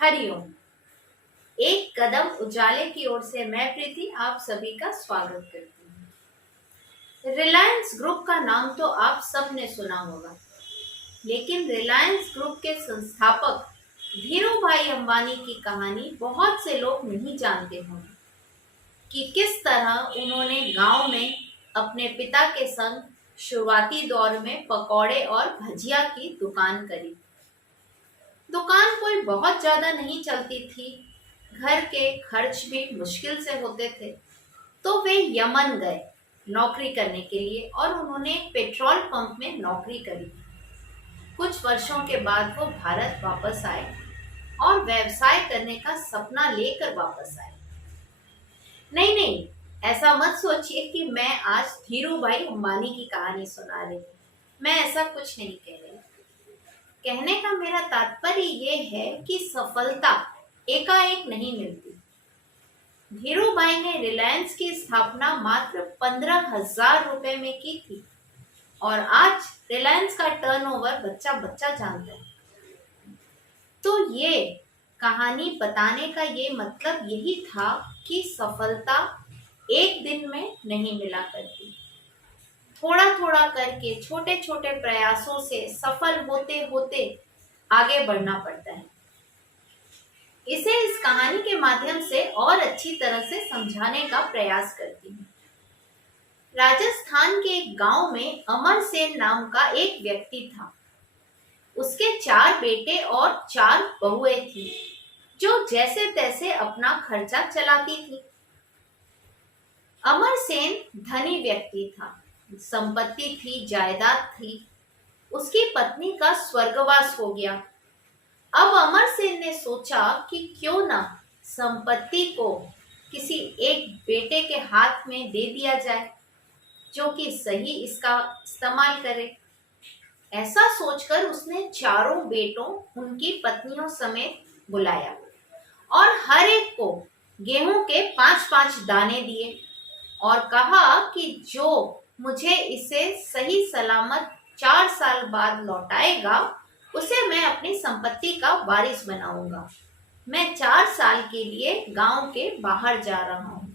हरिओम। एक कदम उजाले की ओर से मैं प्रीति आप सभी का स्वागत करती हूँ। रिलायंस ग्रुप का नाम तो आप सब ने सुना होगा, लेकिन रिलायंस ग्रुप के संस्थापक धीरूभाई अंबानी की कहानी बहुत से लोग नहीं जानते होंगे कि किस तरह उन्होंने गांव में अपने पिता के संग शुरुआती दौर में पकौड़े और भजिया की दुकान करी। दुकान कोई बहुत ज्यादा नहीं चलती थी, घर के खर्च भी मुश्किल से होते थे, तो वे यमन गए नौकरी करने के लिए और उन्होंने एक पेट्रोल पंप में नौकरी करी। कुछ वर्षों के बाद वो भारत वापस आए और व्यवसाय करने का सपना लेकर वापस आए। नहीं नहीं, ऐसा मत सोचिए कि मैं आज धीरूभाई अंबानी की कहानी सुना रही हूँ। मैं ऐसा कुछ नहीं कह रही। कहने का मेरा तात्पर्य ये है कि सफलता एकाएक नहीं मिलती। धीरूभाई ने रिलायंस की स्थापना मात्र 15,000 रुपए में की थी और आज रिलायंस का टर्नओवर बच्चा बच्चा जानता है। तो ये कहानी बताने का ये मतलब यही था कि सफलता एक दिन में नहीं मिला करती। थोड़ा थोड़ा करके छोटे छोटे प्रयासों से सफल होते होते आगे बढ़ना पड़ता है। इसे इस कहानी के माध्यम से और अच्छी तरह से समझाने का प्रयास करती हूँ। राजस्थान के एक गांव में अमर सेन नाम का एक व्यक्ति था। उसके 4 बेटे और 4 बहुएं थी, जो जैसे तैसे अपना खर्चा चलाती थी। अमर सेन धनी व्यक्ति था, संपत्ति थी, जायदाद थी। उसकी पत्नी का स्वर्गवास हो गया। अब अमर सेन ने सोचा कि क्यों ना संपत्ति को किसी एक बेटे के हाथ में दे दिया जाए, जो कि सही इसका इस्तेमाल करे। ऐसा सोचकर उसने चारों बेटों उनकी पत्नियों समेत बुलाया और हर एक को गेहूं के 5-5 दाने दिए और कहा कि जो मुझे इसे सही सलामत 4 साल बाद लौटाएगा, उसे मैं अपनी संपत्ति का वारिस बनाऊंगा। मैं 4 साल के लिए गांव के बाहर जा रहा हूं।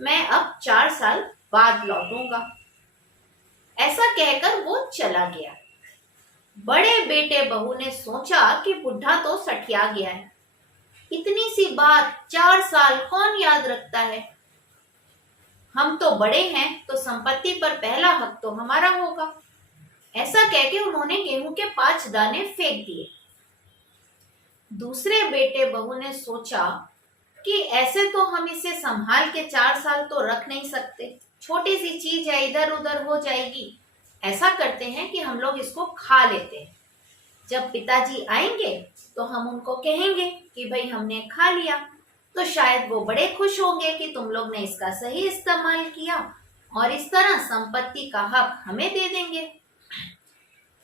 मैं अब 4 साल बाद लौटूंगा। ऐसा कहकर वो चला गया। बड़े बेटे बहू ने सोचा कि बुढ़ा तो सठिया गया है। इतनी सी बात 4 साल कौन याद रखता है। हम तो बड़े हैं, तो संपत्ति पर पहला हक तो हमारा होगा। ऐसा कहकर उन्होंने गेहूं के 5 दाने फेंक दिए। दूसरे बेटे बहू ने सोचा कि ऐसे तो हम इसे संभाल के 4 साल तो रख नहीं सकते। छोटी सी चीज है, इधर उधर हो जाएगी। ऐसा करते हैं कि हम लोग इसको खा लेते हैं। जब पिताजी आएंगे तो हम उनको कहेंगे कि भाई हमने खा लिया, तो शायद वो बड़े खुश होंगे कि तुम लोग ने इसका सही इस्तेमाल किया और इस तरह संपत्ति का हक हमें दे देंगे।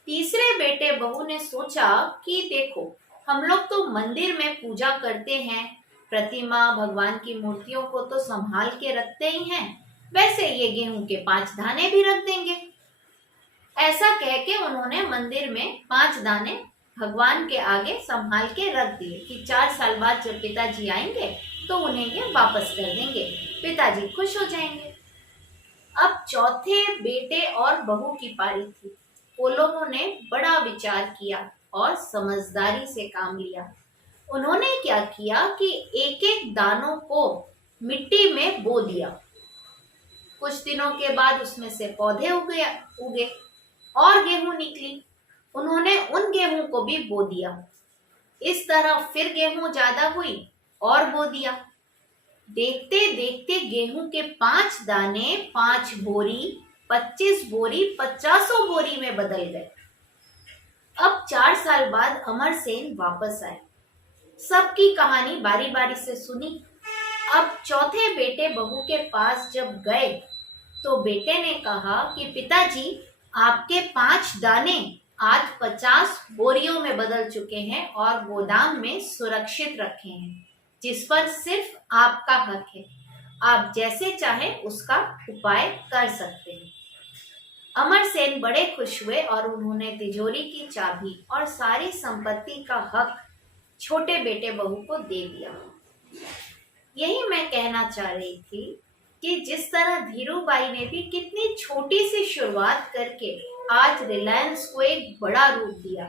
तीसरे बेटे बहू ने सोचा कि देखो, हम लोग तो मंदिर में पूजा करते हैं, प्रतिमा भगवान की मूर्तियों को तो संभाल के रखते ही हैं, वैसे ये गेहूं के 5 दाने भी रख देंगे। ऐसा कह के उन्होंने मंदिर में 5 दाने भगवान के आगे संभाल के रख दिए कि 4 साल बाद जब पिताजी आएंगे तो उन्हें ये वापस कर देंगे। पिताजी खुश हो जाएंगे। अब चौथे बेटे और बहू की पारी थी। वो लोगों ने बड़ा विचार किया और समझदारी से काम लिया। उन्होंने क्या किया कि एक एक दानों को मिट्टी में बो दिया। कुछ दिनों के बाद उसमें से पौधे उगे और गेहूं निकली। उन्होंने उन गेहूं को भी बो दिया। इस तरह फिर गेहूं ज्यादा हुई और बो दिया। देखते देखते गेहूं के 5 दाने 5 बोरी, 25 बोरी, 50 बोरी में बदल गए। अब 4 साल बाद अमर सेन वापस आए। सबकी कहानी बारी बारी से सुनी। अब चौथे बेटे बहू के पास जब गए तो बेटे ने कहा कि पिताजी, आपके 5 दाने आज 50 बोरियों में बदल चुके हैं और गोदाम में सुरक्षित रखे हैं, जिस पर सिर्फ आपका हक है। आप जैसे चाहे उसका उपाय कर सकते हैं। अमर सेन बड़े खुश हुए और उन्होंने तिजोरी की चाबी और सारी संपत्ति का हक छोटे बेटे बहू को दे दिया। यही मैं कहना चाह रही थी कि जिस तरह धीरूभाई ने भी कितनी छोटी सी शुरुआत करके आज रिलायंस को एक बड़ा रूप दिया,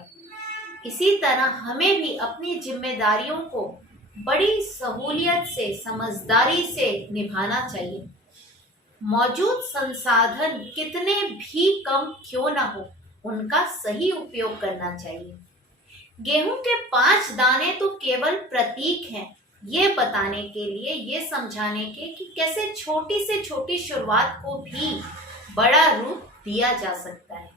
इसी तरह हमें भी अपनी जिम्मेदारियों को बड़ी सहूलियत से, समझदारी से निभाना चाहिए। मौजूद संसाधन कितने भी कम क्यों ना हो, उनका सही उपयोग करना चाहिए। गेहूं के 5 दाने तो केवल प्रतीक हैं, ये बताने के लिए, ये समझाने के कि कैसे छोटी से छोटी शुरुआत को भी बड़ा रूप दिया जा सकता है।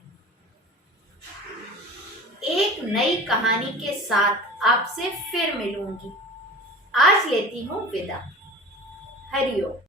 एक नई कहानी के साथ आपसे फिर मिलूंगी। आज लेती हूँ विदा। हरिओम।